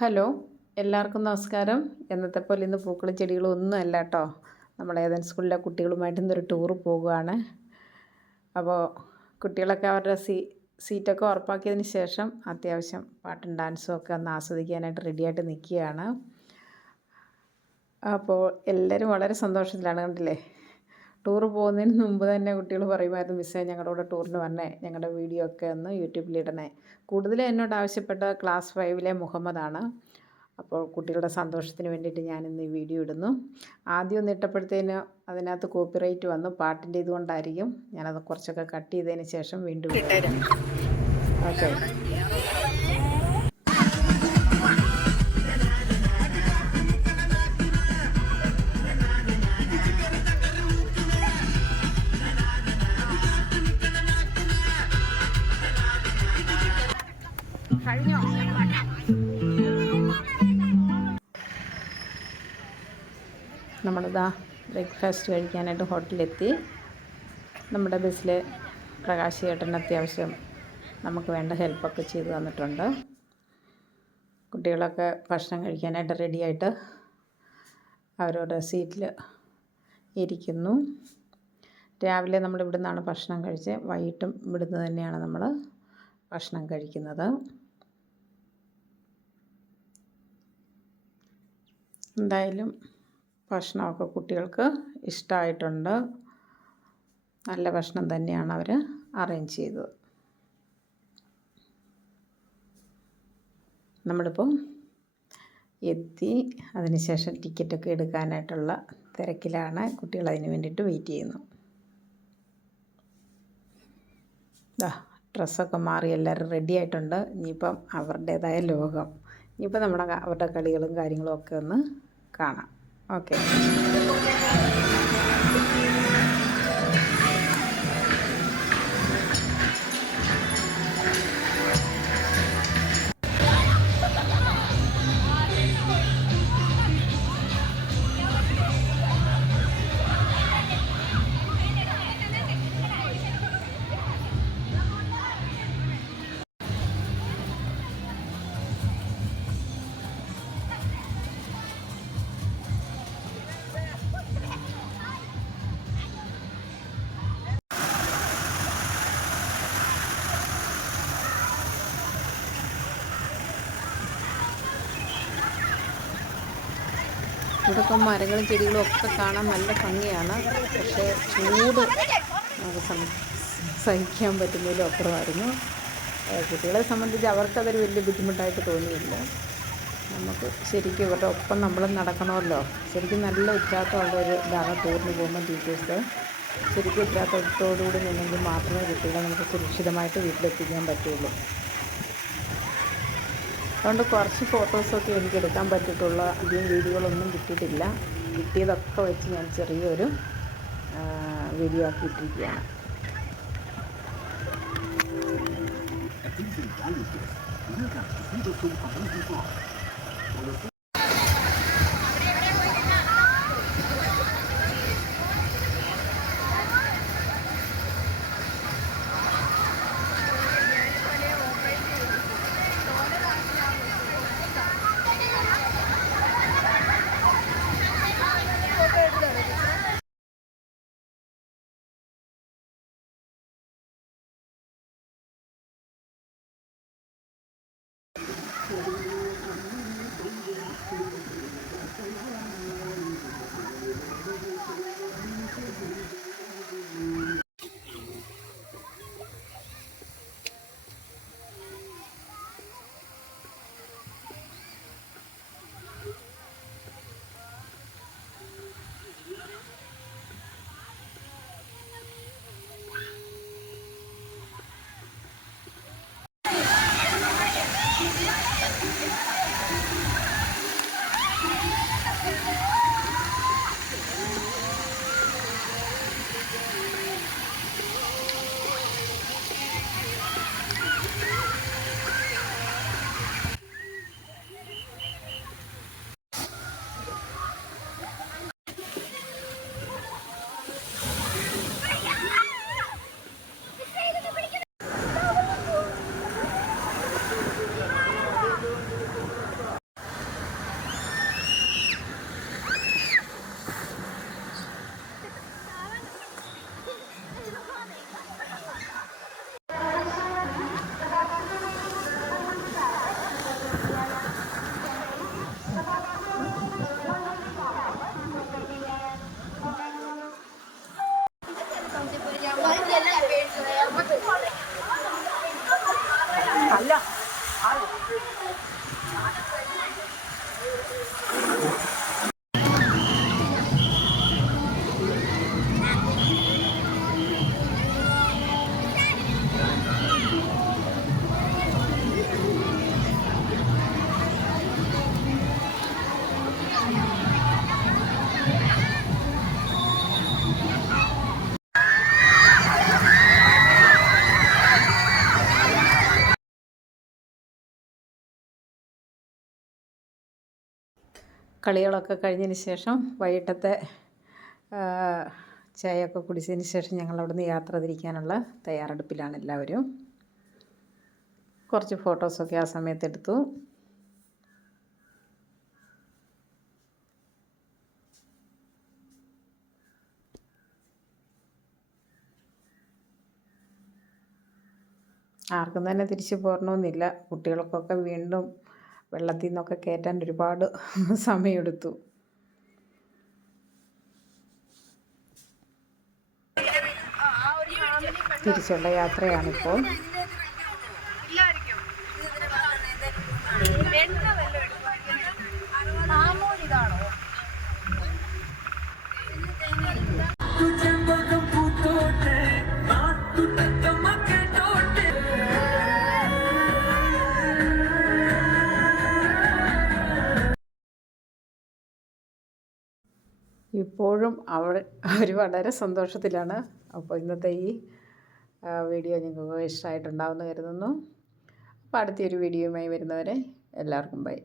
Hello, എല്ലാവർക്കും നമസ്കാരം. എന്നത്തെ പോലെ ഇന്ന് പൂക്കളും ചെടികളും ഒന്നും അല്ല കേട്ടോ. നമ്മൾ ഏതെങ്കിലും സ്കൂളിലെ കുട്ടികളുമായിട്ട് ഇന്നൊരു ടൂറ് പോകുകയാണ്. അപ്പോൾ കുട്ടികളൊക്കെ അവരുടെ സീറ്റൊക്കെ ഉറപ്പാക്കിയതിന് ശേഷം അത്യാവശ്യം പാട്ടും ഡാൻസും ഒക്കെ ഒന്ന് ആസ്വദിക്കാനായിട്ട് റെഡിയായിട്ട് നിൽക്കുകയാണ്. അപ്പോൾ എല്ലാവരും വളരെ സന്തോഷത്തിലാണ്. കണ്ടില്ലേ, ടൂറ് പോകുന്നതിന് മുമ്പ് തന്നെ കുട്ടികൾ പറയുമായിരുന്നു, മിസ്സേ ഞങ്ങളുടെ കൂടെ ടൂറിന് വരണേ, ഞങ്ങളുടെ വീഡിയോ ഒക്കെ ഒന്ന് യൂട്യൂബിലിടണേ. കൂടുതൽ എന്നോട് ആവശ്യപ്പെട്ട ക്ലാസ് 5-ലെ മുഹമ്മദാണ്. അപ്പോൾ കുട്ടികളുടെ സന്തോഷത്തിന് വേണ്ടിയിട്ട് ഞാനിന്ന് ഈ വീഡിയോ ഇടുന്നു. ആദ്യം ഒന്ന് ഇട്ടപ്പോഴത്തേന് അതിനകത്ത് കോപ്പിറൈറ്റ് വന്നു. പാട്ടിൻ്റെ ഇതുകൊണ്ടായിരിക്കും. ഞാനത് കുറച്ചൊക്കെ കട്ട് ചെയ്തതിന് ശേഷം വീണ്ടും ഇട്ടുതരാം. ഓക്കെ. നമ്മളിതാ ബ്രേക്ക്ഫാസ്റ്റ് കഴിക്കാനായിട്ട് ഹോട്ടലിലെത്തി. നമ്മുടെ ബസ്സിൽ പ്രകാശ് ചേട്ടൻ അത്യാവശ്യം നമുക്ക് വേണ്ട ഹെൽപ്പൊക്കെ ചെയ്തു തന്നിട്ടുണ്ട്. കുട്ടികളൊക്കെ ഭക്ഷണം കഴിക്കാനായിട്ട് റെഡിയായിട്ട് അവരവരുടെ സീറ്റിൽ ഇരിക്കുന്നു. രാവിലെ നമ്മൾ ഇവിടെ നിന്നാണ് ഭക്ഷണം കഴിച്ചത്. വൈകിട്ടും ഇവിടുന്ന് തന്നെയാണ് നമ്മൾ ഭക്ഷണം കഴിക്കുന്നത്. എന്തായാലും ഭക്ഷണമൊക്കെ കുട്ടികൾക്ക് ഇഷ്ടമായിട്ടുണ്ട്. നല്ല ഭക്ഷണം തന്നെയാണ് അവർ അറേഞ്ച് ചെയ്തത്. നമ്മളിപ്പോൾ എത്തി. അതിനുശേഷം ടിക്കറ്റൊക്കെ എടുക്കാനായിട്ടുള്ള തിരക്കിലാണ്. കുട്ടികൾ അതിന് വേണ്ടിയിട്ട് വെയിറ്റ് ചെയ്യുന്നു. ഡ്രസ്സൊക്കെ മാറി എല്ലാവരും റെഡി ആയിട്ടുണ്ട്. ഇനിയിപ്പം അവരുടേതായ ലോകം. ഇനിയിപ്പോൾ അവരുടെ കളികളും കാര്യങ്ങളും ഒക്കെ ഒന്ന് കാണാം. ഓക്കെ. ഇവിടെ ഇപ്പം മരങ്ങളും ചെടികളും ഒക്കെ കാണാൻ നല്ല ഭംഗിയാണ്. പക്ഷേ ചൂട് നമുക്ക് സഹിക്കാൻ പറ്റുന്നതിലും അപ്പുറമായിരുന്നു. കുട്ടികളെ സംബന്ധിച്ച് അവർക്കതൊരു വലിയ ബുദ്ധിമുട്ടായിട്ട് തോന്നിയില്ല. നമുക്ക് ശരിക്കും ഇവരുടെ ഒപ്പം നമ്മൾ നടക്കണമല്ലോ. ശരിക്കും നല്ല ഉത്തരവാദിത്തമുള്ള ഒരു ഇതാണ് ടൂറിന് പോകുമ്പോൾ ടീച്ചേഴ്സ്. ശരിക്കും ഉത്തരവാദിത്തത്തോടുകൂടി നിന്നെങ്കിൽ മാത്രമേ കുട്ടികളെ നമുക്ക് സുരക്ഷിതമായിട്ട് വീട്ടിലെത്തിക്കാൻ പറ്റുള്ളൂ. അതുകൊണ്ട് കുറച്ച് ഫോട്ടോസൊക്കെ എനിക്ക് എടുക്കാൻ പറ്റിയിട്ടുള്ള അധികം വീഡിയോകളൊന്നും കിട്ടിയിട്ടില്ല. കിട്ടിയതൊക്കെ വെച്ച് ഞാൻ ചെറിയൊരു വീഡിയോ ആക്കിയിട്ടിരിക്കുകയാണ്. കളികളൊക്കെ കഴിഞ്ഞതിന് ശേഷം വൈകിട്ടത്തെ ചായയൊക്കെ കുടിച്ചതിന് ശേഷം ഞങ്ങൾ അവിടുന്ന് യാത്ര തിരിക്കാനുള്ള തയ്യാറെടുപ്പിലാണ് എല്ലാവരും. കുറച്ച് ഫോട്ടോസൊക്കെ ആ സമയത്ത് എടുത്തു. ആർക്കും തന്നെ തിരിച്ച് പോരണമെന്നില്ല. കുട്ടികൾക്കൊക്കെ വീണ്ടും വെള്ളത്തിൽ നിന്നൊക്കെ കയറ്റാൻ ഒരുപാട് സമയമെടുത്തു. തിരിച്ചുള്ള യാത്രയാണിപ്പോൾ. ഇപ്പോഴും അവർ വളരെ സന്തോഷത്തിലാണ്. അപ്പോൾ ഇന്നത്തെ ഈ വീഡിയോ നിങ്ങൾക്ക് ഇഷ്ടമായിട്ടുണ്ടാവുമെന്ന് കരുതുന്നു. അപ്പോൾ അടുത്തൊരു വീഡിയോയുമായി വരുന്നവരെ എല്ലാവർക്കും ബൈ.